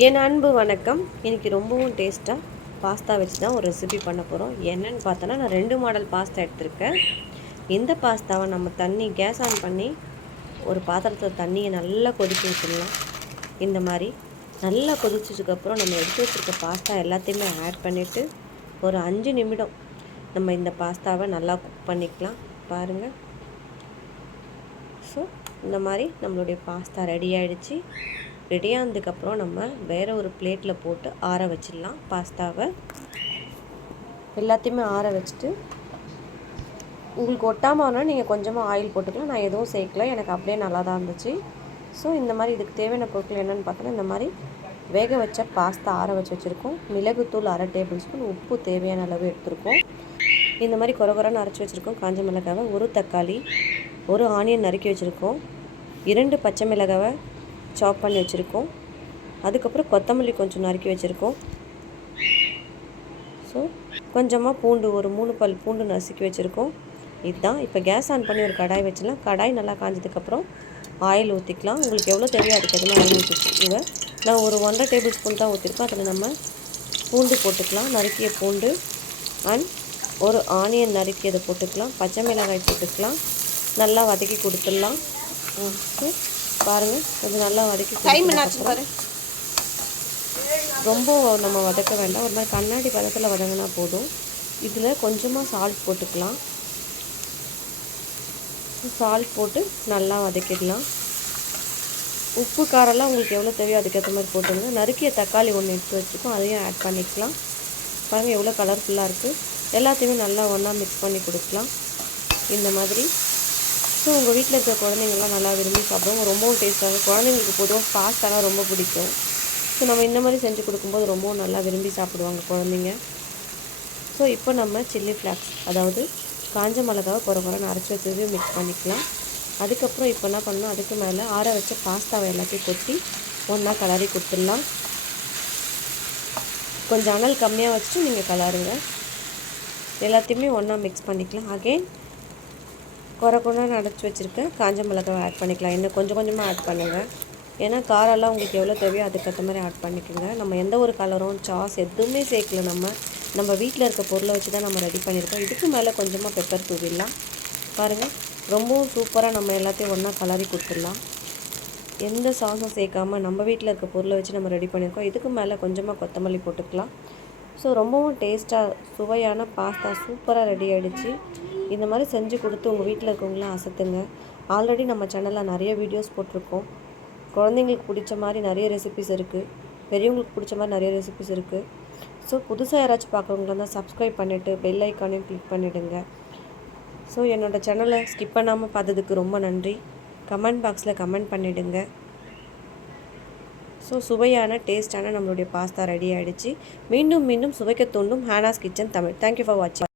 என் அன்பு வணக்கம். இன்றைக்கி ரொம்பவும் டேஸ்ட்டாக பாஸ்தா வச்சு தான் ஒரு ரெசிபி பண்ண போகிறோம் என்னன்னு பார்த்தோன்னா நான் ரெண்டு மாடல் பாஸ்தா எடுத்திருக்கேன். இந்த பாஸ்தாவை நம்ம தண்ணி கேஸ் ஆன் பண்ணி ஒரு பாத்திரத்தில் தண்ணியை நல்லா கொதிக்க வச்சிடலாம். இந்த மாதிரி நல்லா கொதிச்சதுக்கப்புறம் நம்ம எடுத்து வச்சுருக்க பாஸ்தா எல்லாத்தையுமே ஆட் பண்ணிவிட்டு ஒரு அஞ்சு நிமிடம் நம்ம இந்த பாஸ்தாவை நல்லா குக் பண்ணிக்கலாம். பாருங்கள் ஸோ இந்த மாதிரி நம்மளுடைய பாஸ்தா ரெடி ஆகிடுச்சு ரெடி ஆனதுக்கப்புறம் நம்ம வேறு ஒரு பிளேட்டில் போட்டு ஆற வச்சிடலாம். பாஸ்தாவை எல்லாத்தையுமே ஆற வச்சுட்டு உங்களுக்கு ஒட்டாமல் நீங்கள் கொஞ்சமாக ஆயில் போட்டுக்கலாம். நான் எதுவும் சேர்க்கல. எனக்கு அப்படியே நல்லா தான் இருந்துச்சு. ஸோ இந்த மாதிரி இதுக்கு தேவையான பொருட்கள் என்னென்னு பார்த்தோன்னா இந்த மாதிரி வேக வச்ச பாஸ்தா ஆற வச்சு வச்சுருக்கோம். மிளகுத்தூள் அரை டேபிள் ஸ்பூன் உப்பு தேவையான அளவு எடுத்துருக்கோம். இந்த மாதிரி குறை குறைன்னு அரைச்சி வச்சுருக்கோம். காஞ்ச மிளகாவை ஒரு தக்காளி ஒரு ஆனியன் நறுக்கி வச்சுருக்கோம். இரண்டு பச்சை மிளகாவை சாப் பண்ணி வச்சுருக்கோம். அதுக்கப்புறம் கொத்தமல்லி கொஞ்சம் நறுக்கி வச்சுருக்கோம். ஸோ கொஞ்சமாக பூண்டு ஒரு மூணு பல் பூண்டு நசுக்கி வச்சுருக்கோம். இதுதான். இப்போ கேஸ் ஆன் பண்ணி ஒரு கடாய் வச்சிடலாம். கடாய் நல்லா காஞ்சதுக்கப்புறம் ஆயில் ஊற்றிக்கலாம் உங்களுக்கு எவ்வளோ தேவையோ அதுக்கு எதுவும் ஆயில் ஊற்றிக்கோங்க நான் ஒரு ஒன்றரை டேபிள் ஸ்பூன் தான் ஊற்றிருக்கோம் அதில் நம்ம பூண்டு போட்டுக்கலாம். நறுக்கிய பூண்டு அண்ட் ஒரு ஆனியன் நறுக்கியதை போட்டுக்கலாம். பச்சை மிளகாய் போட்டுக்கலாம். நல்லா வதக்கி கொடுத்துடலாம். ஓகே பாருங்கள் கொஞ்சம் நல்லா வதக்கி டைம் என்னாச்சு பாரு. ரொம்ப நம்ம வதக்க வேண்டாம். ஒரு மாதிரி கண்ணாடி பதத்தில் வதங்கினா போதும். இதில் கொஞ்சமாக சால்ட் போட்டுக்கலாம். சால்ட் போட்டு நல்லா வதக்கிடலாம். உப்பு காரெல்லாம் உங்களுக்கு எவ்வளோ தேவையோ அதுக்கேற்ற மாதிரி போட்டுருங்க நறுக்கிய தக்காளி ஒன்று எடுத்து வச்சுருக்கோம் அதையும் ஆட் பண்ணிக்கலாம். பாருங்கள் எவ்வளோ கலர்ஃபுல்லாக இருக்குது எல்லாத்தையுமே நல்லா ஒன்றா மிக்ஸ் பண்ணி கொடுக்கலாம். இந்த மாதிரி ஸோ உங்கள் வீட்டில் இருக்கிற குழந்தைங்கள்லாம் நல்லா விரும்பி சாப்பிடுவோம் ரொம்பவும் டேஸ்ட்டாக குழந்தைங்களுக்கு பொதுவாக பாஸ்தாலாம் ரொம்ப பிடிக்கும். ஸோ நம்ம இந்த மாதிரி செஞ்சு கொடுக்கும்போது ரொம்பவும் நல்லா விரும்பி சாப்பிடுவாங்க குழந்தைங்க. ஸோ இப்போ நம்ம சில்லி ஃப்ளாக்ஸ் அதாவது காஞ்ச மிளகாவை குறை குறைன்னு அரைச்சி வச்சது மிக்ஸ் பண்ணிக்கலாம். அதுக்கப்புறம் இப்போ என்ன பண்ணணும்? அதுக்கு மேலே ஆற வச்ச பாஸ்தாவை எல்லாத்தையும் கொட்டி ஒன்றா கலரி கொடுத்துடலாம். கொஞ்சம் அனல் கம்மியாக வச்சுட்டு நீங்கள் கலருங்க எல்லாத்தையுமே ஒன்றா மிக்ஸ் பண்ணிக்கலாம். அகெயின் குறை குறை அடைச்சி வச்சுருக்கேன். காஞ்ச மிளகாவை ஆட் பண்ணிக்கலாம். இன்னும் கொஞ்சம் கொஞ்சமாக ஆட் பண்ணுங்கள் ஏன்னா காரெல்லாம் உங்களுக்கு எவ்வளோ தேவையோ அதுக்கேற்ற மாதிரி ஆட் பண்ணிக்கோங்க. நம்ம எந்த ஒரு கலரும் சாஸ் எதுவுமே சேர்க்கல நம்ம. நம்ம வீட்டில் இருக்க பொருளை வச்சு தான் நம்ம ரெடி பண்ணியிருக்கோம். இதுக்கு மேலே கொஞ்சமாக பெப்பர் தூவிடலாம். பாருங்கள் ரொம்பவும் சூப்பராக நம்ம எல்லாத்தையும் ஒன்றா கலரி கொடுத்துடலாம். எந்த சாஸும் சேர்க்காமல் நம்ம வீட்டில் இருக்க பொருளை வச்சு நம்ம ரெடி பண்ணியிருக்கோம். இதுக்கு மேலே கொஞ்சமாக கொத்தமல்லி போட்டுக்கலாம். ஸோ ரொம்பவும் டேஸ்ட்டாக சுவையான பாஸ்தா சூப்பராக ரெடி ஆகிடுச்சு இந்த மாதிரி செஞ்சு கொடுத்து உங்கள் வீட்டில் இருக்கவங்களாம் அசத்துங்க. ஆல்ரெடி நம்ம சேனலில் நிறைய வீடியோஸ் போட்டிருக்கோம். குழந்தைங்களுக்கு பிடிச்ச மாதிரி நிறைய ரெசிபிஸ் இருக்குது பெரியவங்களுக்கு பிடிச்ச மாதிரி நிறைய ரெசிபிஸ் இருக்குது ஸோ புதுசாக யாராச்சும் பார்க்குறவங்களா தான் சப்ஸ்கிரைப் பண்ணிவிட்டு பெல் ஐக்கானையும் கிளிக் பண்ணிவிடுங்க ஸோ என்னோடய சேனலை ஸ்கிப் பண்ணாமல் பார்த்ததுக்கு ரொம்ப நன்றி. கமெண்ட் பாக்ஸில் கமெண்ட் பண்ணிவிடுங்க ஸோ சுவையான டேஸ்டான நம்மளுடைய பாஸ்தா ரெடி ஆகிடுச்சு மீண்டும் மீண்டும் சுவைக்க தூண்டும் ஹேனாஸ் kitchen Tamil. Thank you for வாட்சிங்